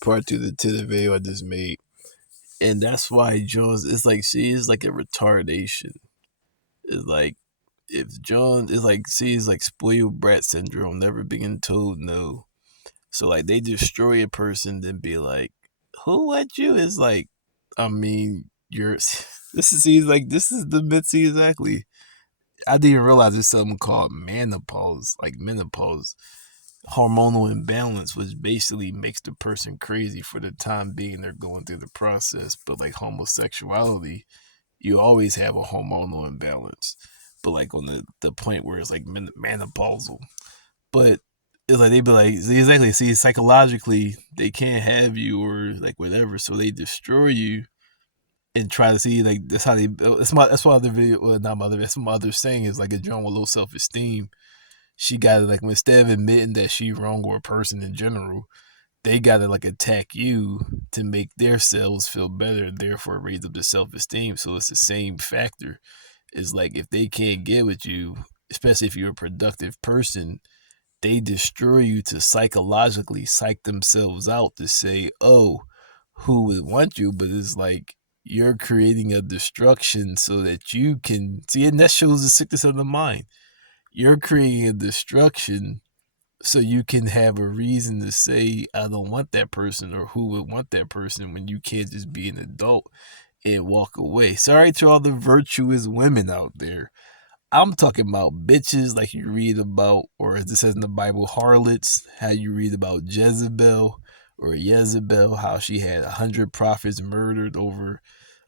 part to the video I just made, and that's why Jones. It's like she is like a retardation. It's like if John is like sees like spoiled brat syndrome, never being told no. So like they destroy a person, then be like, "Who let you?" Is like, I mean, you're. This is he's like this is the Mitzi exactly. I didn't even realize there's something called menopause, like menopause, hormonal imbalance, which basically makes the person crazy for the time being they're going through the process. But like homosexuality, you always have a hormonal imbalance, but like on the point where it's like menopausal. But it's like they be like exactly. See, psychologically they can't have you or like whatever, so they destroy you and try to see like that's how they. That's why the video. Well, not mother. That's my other saying is like a drum with low self esteem. She got to like instead of admitting that she wrong or a person in general, they got to like attack you to make their selves feel better and therefore raise up the self esteem. So it's the same factor. It's like if they can't get with you, especially if you're a productive person, they destroy you to psychologically psych themselves out to say, oh, who would want you? But it's like you're creating a destruction so that you can see, and that shows the sickness of the mind. You're creating a destruction so you can have a reason to say, I don't want that person or who would want that person when you can't just be an adult and walk away. Sorry to all the virtuous women out there. I'm talking about bitches like you read about, or as it says in the Bible, harlots, how you read about Jezebel, how she had 100 prophets murdered over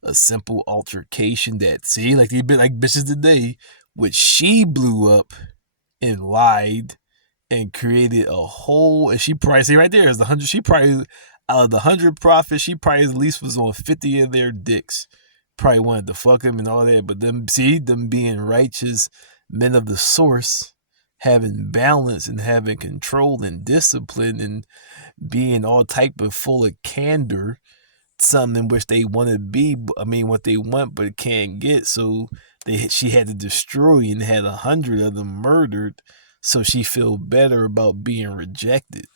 a simple altercation that, see, like they bit like bitches today, which she blew up and lied and created a whole, and she probably, see right there is the 100, she probably, out of the 100 prophets, she probably at least was on 50 of their dicks, probably wanted to fuck him and all that. But them, see, them being righteous men of the source, having balance and having control and discipline and being all type of full of candor, something in which they want to be, I mean what they want but can't get. So she had to destroy and had 100 of them murdered so she feel better about being rejected.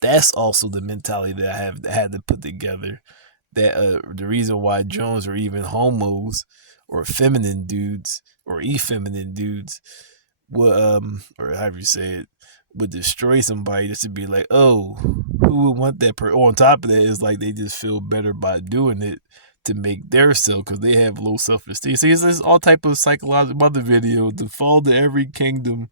That's also the mentality that I have had to put together, that the reason why Jones or even homos or feminine dudes or effeminine dudes would or however you say it, would destroy somebody just to be like, oh, who would want that person? On top of that, is like they just feel better by doing it to make their self, because they have low self esteem. So there's all type of psychological other video. The fall to every kingdom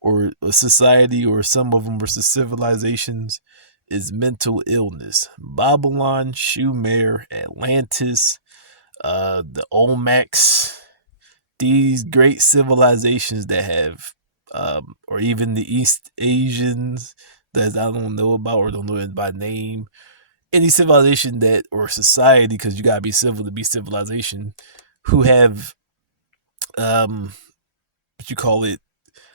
or a society, or some of them versus civilizations, is mental illness. Babylon, Sumer, Atlantis, the Olmecs, these great civilizations that have, or even the East Asians that I don't know about or don't know it by name. Any civilization that, or society, because you gotta be civil to be civilization, who have, what you call it,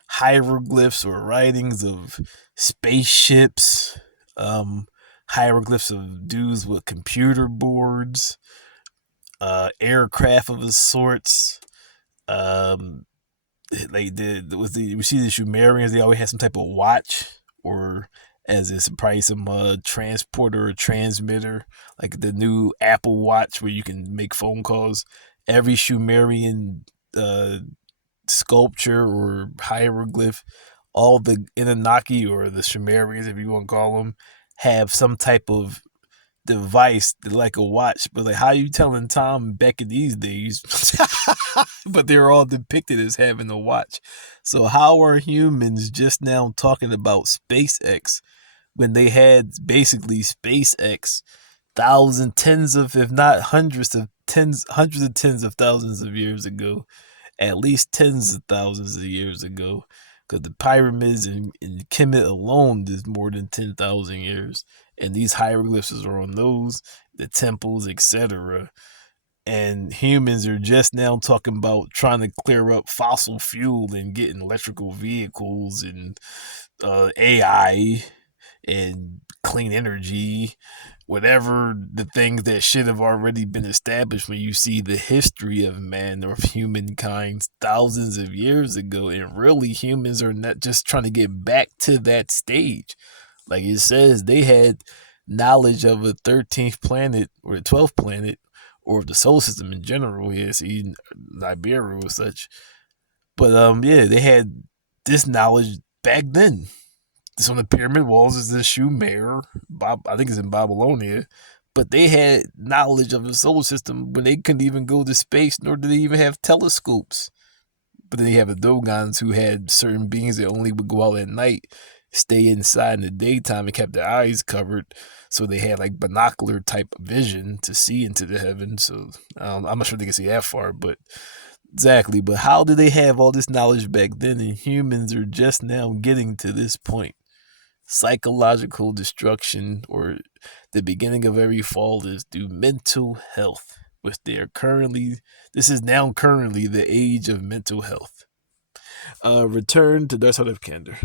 hieroglyphs or writings of spaceships, um, hieroglyphs of dudes with computer boards, aircraft of a sorts, um, like we see the Sumerians, they always had some type of watch, or as it's probably some transporter or transmitter, like the new Apple Watch where you can make phone calls. Every Sumerian uh, sculpture or hieroglyph, all the Anunnaki or the Sumerians, if you want to call them, have some type of device like a watch. But like, how you telling time back in these days? But they're all depicted as having a watch. So how are humans just now talking about SpaceX when they had basically SpaceX thousands, tens of, if not hundreds of tens of thousands of years ago, at least tens of thousands of years ago, because the pyramids in Kemet alone is more than 10,000 years, and these hieroglyphs are on those, the temples, etc. And humans are just now talking about trying to clear up fossil fuel and getting electrical vehicles and AI and clean energy, whatever the things that should have already been established when you see the history of man or of humankind thousands of years ago. And really, humans are not just trying to get back to that stage. Like it says, they had. knowledge of a 13th planet or the 12th planet or of the solar system in general. Yeah, see, Nibiru or such. But yeah, they had this knowledge back then. This on the pyramid walls is the Shumer. I think it's in Babylonia. But they had knowledge of the solar system when they couldn't even go to space, nor did they even have telescopes. But then you have the Dogons who had certain beings that only would go out at night, stay inside in the daytime and kept their eyes covered. So they had like binocular type vision to see into the heavens. So I'm not sure they can see that far, but exactly. But how did they have all this knowledge back then? And humans are just now getting to this point. Psychological destruction, or the beginning of every fall, is due mental health, which they are currently. This is now currently the age of mental health. Return to Dark Side of Candor.